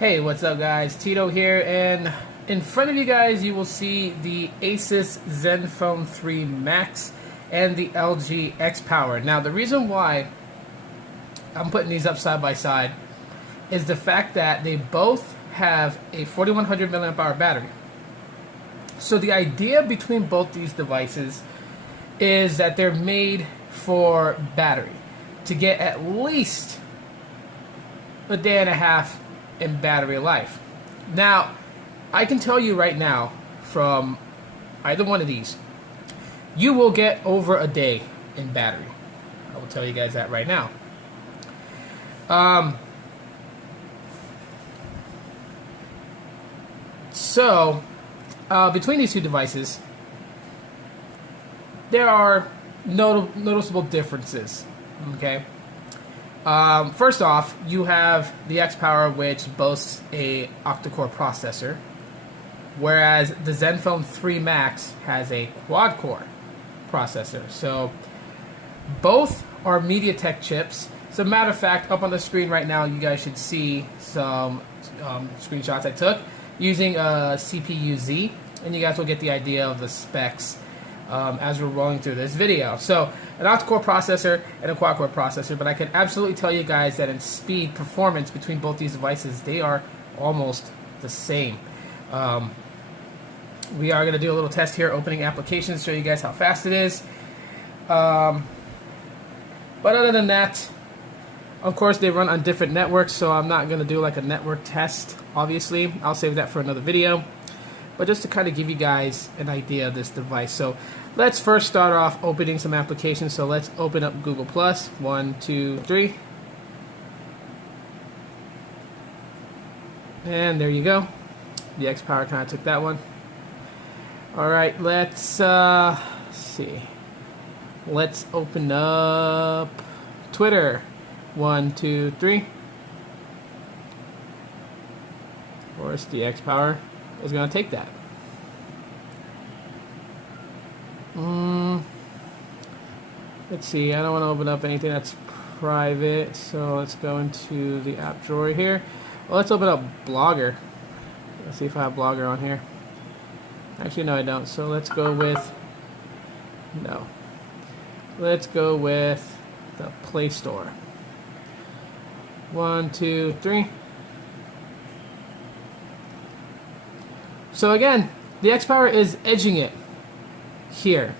Hey, what's up guys? Tito here, and in front of you guys you will see the Asus Zenfone 3 Max and the LG X-Power. Now the reason why I'm putting these up side by side is the fact that they both have a 4100 milliamp hour battery. So the idea between both these devices is that they're made for battery to get at least a day and a half in battery life. Now, I can tell you right now, from either one of these, you will get over a day in battery. I will tell you guys that right now. Between these two devices, there are noticeable differences. Okay. First off, you have the X-Power, which boasts a octa-core processor, whereas the Zenfone 3 Max has a quad-core processor. So both are MediaTek chips. As a matter of fact, up on the screen right now, you guys should see some screenshots I took using a CPU-Z, and you guys will get the idea of the specs as we're rolling through this video. So an octa-core processor and a quad-core processor, but I can absolutely tell you guys that in speed performance between both these devices, they are almost the same. We are going to do a little test here, opening applications, show you guys how fast it is. But other than that, of course, they run on different networks, so I'm not going to do like a network test, obviously. I'll save that for another video. But just to kind of give you guys an idea of this device. So let's first start off opening some applications. So let's open up Google+. 1, 2, 3. And there you go. The X-Power kind of took that one. Alright, let's see. Let's open up Twitter. 1, 2, 3. Of course, the X-Power is going to take that. Let's see, I don't want to open up anything that's private, so let's go into the app drawer here. Well, let's open up Blogger. Let's see if I have Blogger on here. Actually, no, I don't. So let's go with, no. Let's go with the Play Store. 1, 2, 3. So again, the X-Power is edging it here.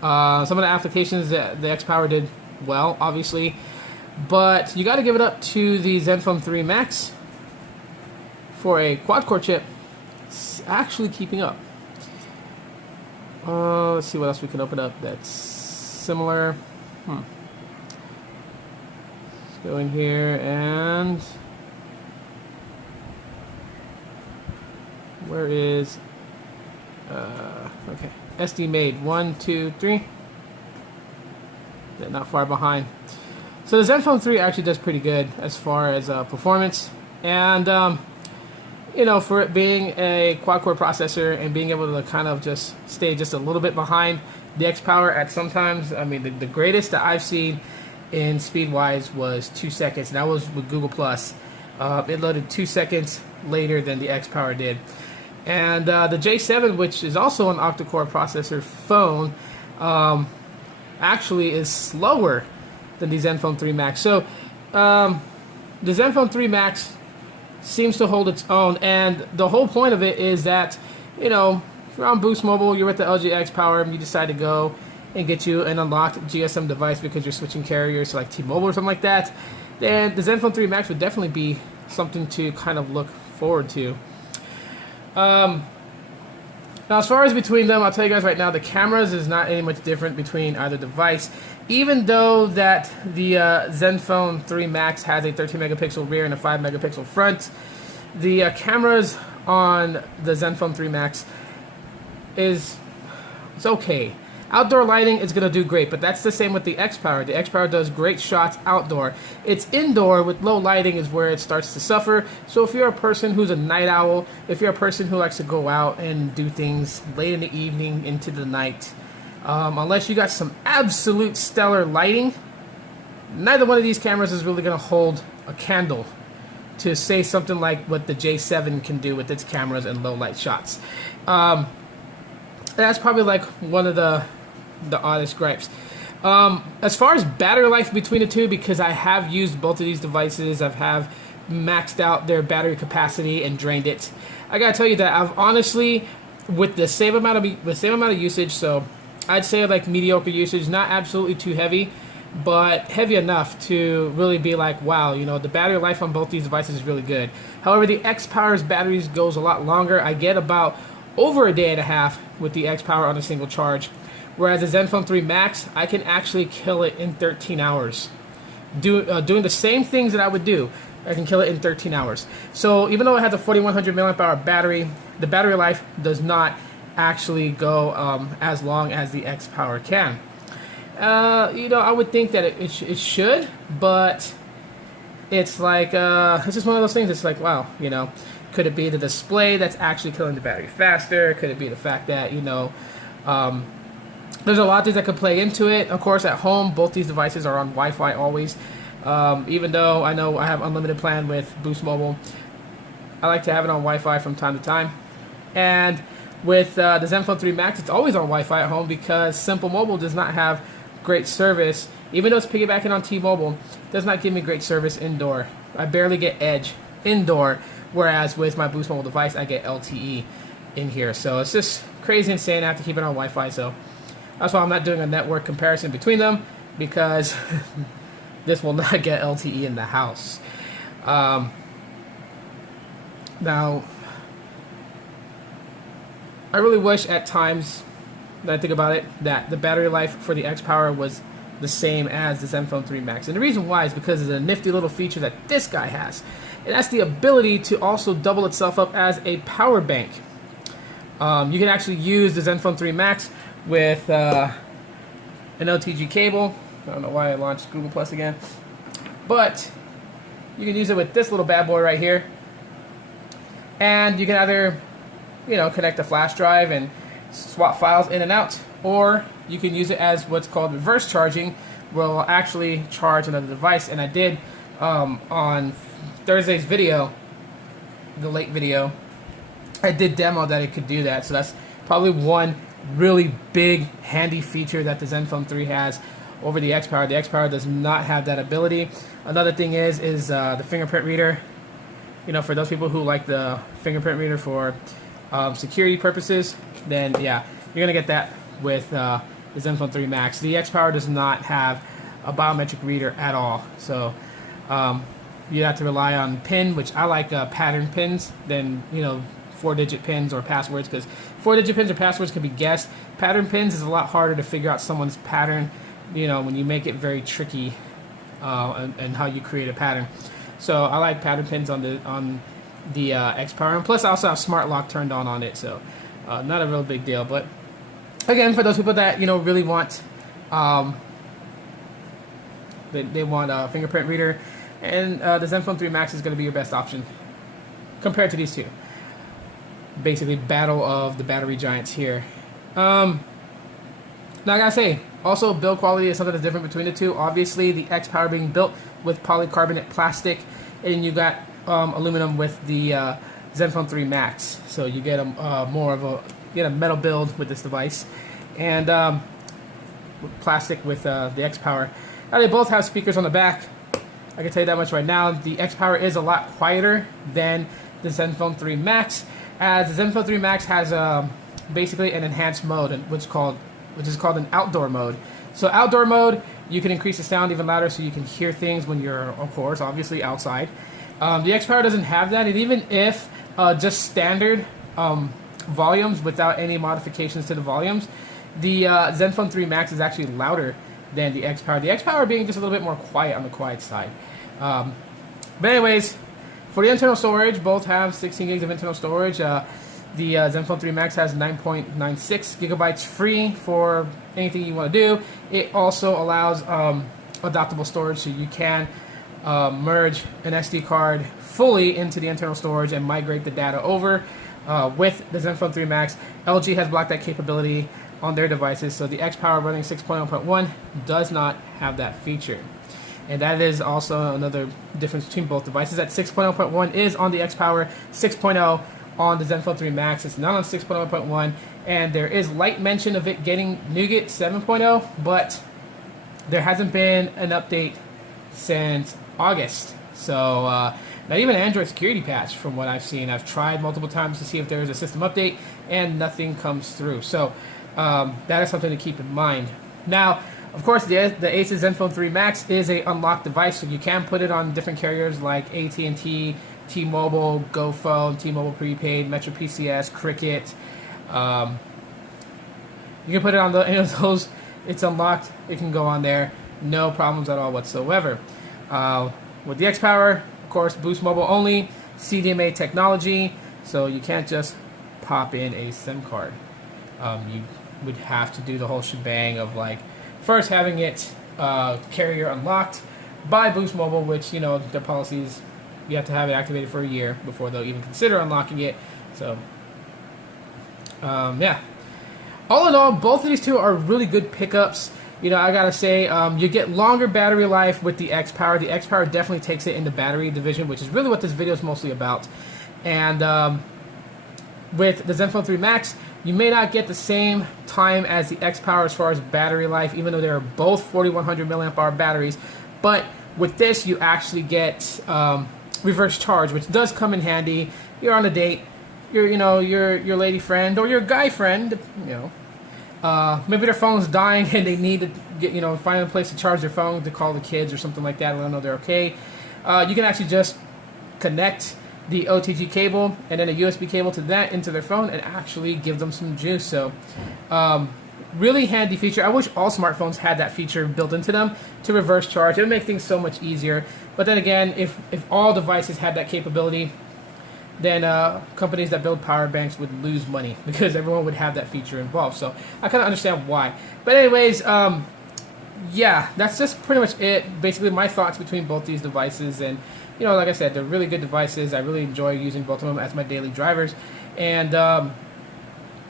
Some of the applications that the X-Power did well, obviously, but you got to give it up to the Zenfone 3 Max for a quad-core chip. It's actually keeping up. Let's see what else we can open up that's similar. Let's go in here and where is okay, SD made 1, 2, 3. They're not far behind. So the Zenfone 3 actually does pretty good as far as performance, and you know, for it being a quad-core processor and being able to kind of just stay just a little bit behind the X-Power at sometimes. I mean, the greatest that I've seen in speed-wise was 2 seconds, and that was with Google+. It loaded 2 seconds later than the X-Power did. And the J7, which is also an octa-core processor phone, actually is slower than the Zenfone 3 Max. So the Zenfone 3 Max seems to hold its own, and the whole point of it is that, you know, if you're on Boost Mobile, you're with the LG X-Power, and you decide to go and get you an unlocked GSM device because you're switching carriers to like T-Mobile or something like that, then the Zenfone 3 Max would definitely be something to kind of look forward to. Now, as far as between them, I'll tell you guys right now, the cameras is not any much different between either device. Even though that the Zenfone 3 Max has a 13 megapixel rear and a 5 megapixel front, the cameras on the Zenfone 3 Max it's okay. Outdoor lighting is going to do great, but that's the same with the X-Power. The X-Power does great shots outdoor. It's indoor with low lighting is where it starts to suffer. So if you're a person who's a night owl, if you're a person who likes to go out and do things late in the evening into the night, unless you got some absolute stellar lighting, neither one of these cameras is really going to hold a candle to say something like what the J7 can do with its cameras and low light shots. That's probably like one of the oddest gripes. As far as battery life between the two, because I have used both of these devices, have maxed out their battery capacity and drained it. I gotta tell you that I've honestly, with the same amount of usage, so I'd say like mediocre usage, not absolutely too heavy, but heavy enough to really be like, wow, you know, the battery life on both these devices is really good. However, the X-Power's batteries goes a lot longer. I get about over a day and a half with the X-Power on a single charge, whereas the Zenfone 3 Max, I can actually kill it in 13 hours. Doing the same things that I would do, I can kill it in 13 hours. So even though it has a 4100 milliamp hour battery, the battery life does not actually go as long as the X-Power can. You know, I would think that it should, but it's like, it's just one of those things. It's like, wow, you know, could it be the display that's actually killing the battery faster? Could it be the fact that, you know, there's a lot of things that could play into it. Of course, at home, both these devices are on Wi-Fi always. Even though I know I have unlimited plan with Boost Mobile, I like to have it on Wi-Fi from time to time. And with the Zenfone 3 Max, it's always on Wi-Fi at home because Simple Mobile does not have great service. Even though it's piggybacking on T-Mobile, it does not give me great service indoor. I barely get Edge indoor, whereas with my Boost Mobile device, I get LTE in here. So it's just crazy insane. I have to keep it on Wi-Fi. So that's why I'm not doing a network comparison between them, because this will not get LTE in the house. Now, I really wish at times, that I think about it, that the battery life for the X-Power was the same as the Zenfone 3 Max. And the reason why is because of the nifty little feature that this guy has. And that's the ability to also double itself up as a power bank. You can actually use the Zenfone 3 Max with an OTG cable. I don't know why I launched Google Plus again. But you can use it with this little bad boy right here. And you can either, you know, connect a flash drive and swap files in and out, or you can use it as what's called reverse charging, where it'll actually charge another device. And I did on Thursday's video, the late video, I did demo that it could do that. So that's probably one really big handy feature that the Zenfone 3 has over the X-Power. The X-Power does not have that ability. Another thing is the fingerprint reader. You know, for those people who like the fingerprint reader for security purposes, then yeah, you're gonna get that with the Zenfone 3 Max. The X-Power does not have a biometric reader at all, so you have to rely on PIN, which I like pattern pins than, you know, 4-digit pins or passwords, because 4-digit pins or passwords can be guessed. Pattern pins is a lot harder to figure out someone's pattern, you know, when you make it very tricky and how you create a pattern. So I like pattern pins on the X-Power, and plus I also have smart lock turned on it, so not a real big deal. But again, for those people that, you know, really want they want a fingerprint reader, and the Zenfone 3 Max is going to be your best option compared to these two. Basically, battle of the battery giants here. Now I gotta say, also build quality is something that's different between the two. Obviously, the X-Power being built with polycarbonate plastic, and you got aluminum with the Zenfone 3 Max. So you get a more of a metal build with this device, and plastic with the X-Power. Now they both have speakers on the back. I can tell you that much right now. The X-Power is a lot quieter than the Zenfone 3 Max, as the Zenfone 3 Max has basically an enhanced mode, which is called an outdoor mode. So outdoor mode, you can increase the sound even louder so you can hear things when you're, of course, obviously outside. The X-Power doesn't have that, and even if just standard volumes without any modifications to the volumes, the Zenfone 3 Max is actually louder than the X-Power. The X-Power being just a little bit more quiet on the quiet side. But anyways, for the internal storage, both have 16 gigs of internal storage. The Zenfone 3 Max has 9.96 gigabytes free for anything you want to do. It also allows adaptable storage, so you can merge an SD card fully into the internal storage and migrate the data over. With the Zenfone 3 Max, LG has blocked that capability on their devices, so the X-Power running 6.0.1 does not have that feature. And that is also another difference between both devices. That 6.0.1 is on the X-Power, 6.0 on the Zenfone 3 Max. It's not on 6.0.1, and there is light mention of it getting Nougat 7.0, but there hasn't been an update since August. So not even an Android security patch from what I've seen. I've tried multiple times to see if there is a system update, and nothing comes through. So that is something to keep in mind. Now, of course, the Asus Zenfone 3 Max is a unlocked device, so you can put it on different carriers like AT&T, T-Mobile, GoPhone, T-Mobile Prepaid, Metro PCS, Cricket. You can put it on any of those. It's unlocked. It can go on there. No problems at all whatsoever. With the X-Power, of course, Boost Mobile only, CDMA technology, so you can't just pop in a SIM card. You would have to do the whole shebang of like first having it carrier unlocked by Boost Mobile, which, you know, their policies, you have to have it activated for a year before they'll even consider unlocking it. So, yeah. All in all, both of these two are really good pickups. You know, I gotta say, you get longer battery life with the X-Power. The X-Power definitely takes it in the battery division, which is really what this video is mostly about. And with the Zenfone 3 Max, you may not get the same time as the X-Power as far as battery life, even though they are both 4100 milliamp hour batteries. But with this, you actually get reverse charge, which does come in handy. You're on a date, your lady friend or your guy friend, maybe their phone's dying and they need to get, find a place to charge their phone to call the kids or something like that, let them know they're okay. You can actually just connect the OTG cable and then a USB cable to that into their phone and actually give them some juice. So really handy feature. I wish all smartphones had that feature built into them to reverse charge. It would make things so much easier. But then again, if all devices had that capability, then companies that build power banks would lose money because everyone would have that feature involved. So I kind of understand why. But anyways, yeah, that's just pretty much it. Basically, my thoughts between both these devices. And, like I said, they're really good devices. I really enjoy using both of them as my daily drivers. And,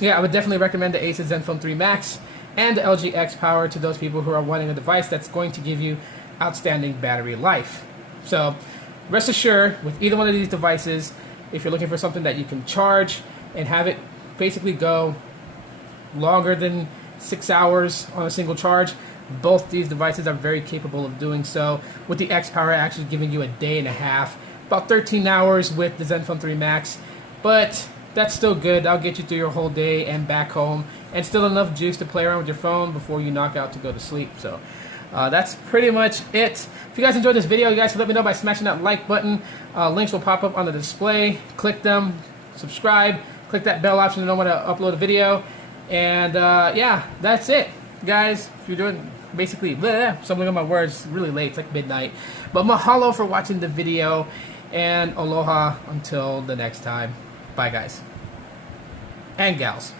yeah, I would definitely recommend the Asus Zenfone 3 Max and the LG X-Power to those people who are wanting a device that's going to give you outstanding battery life. So rest assured, with either one of these devices, if you're looking for something that you can charge and have it basically go longer than 6 hours on a single charge, both these devices are very capable of doing so. With the X-Power actually giving you a day and a half, about 13 hours with the Zenfone 3 Max, but that's still good. That'll get you through your whole day and back home, and still enough juice to play around with your phone before you knock out to go to sleep. So that's pretty much it. If you guys enjoyed this video, you guys can let me know by smashing that like button. Links will pop up on the display. Click them, subscribe, click that bell option to know when to upload a video. And yeah, that's it, guys. If you're doing basically something on my words, it's really late, it's like midnight. But mahalo for watching the video, and aloha until the next time. Bye, guys and gals.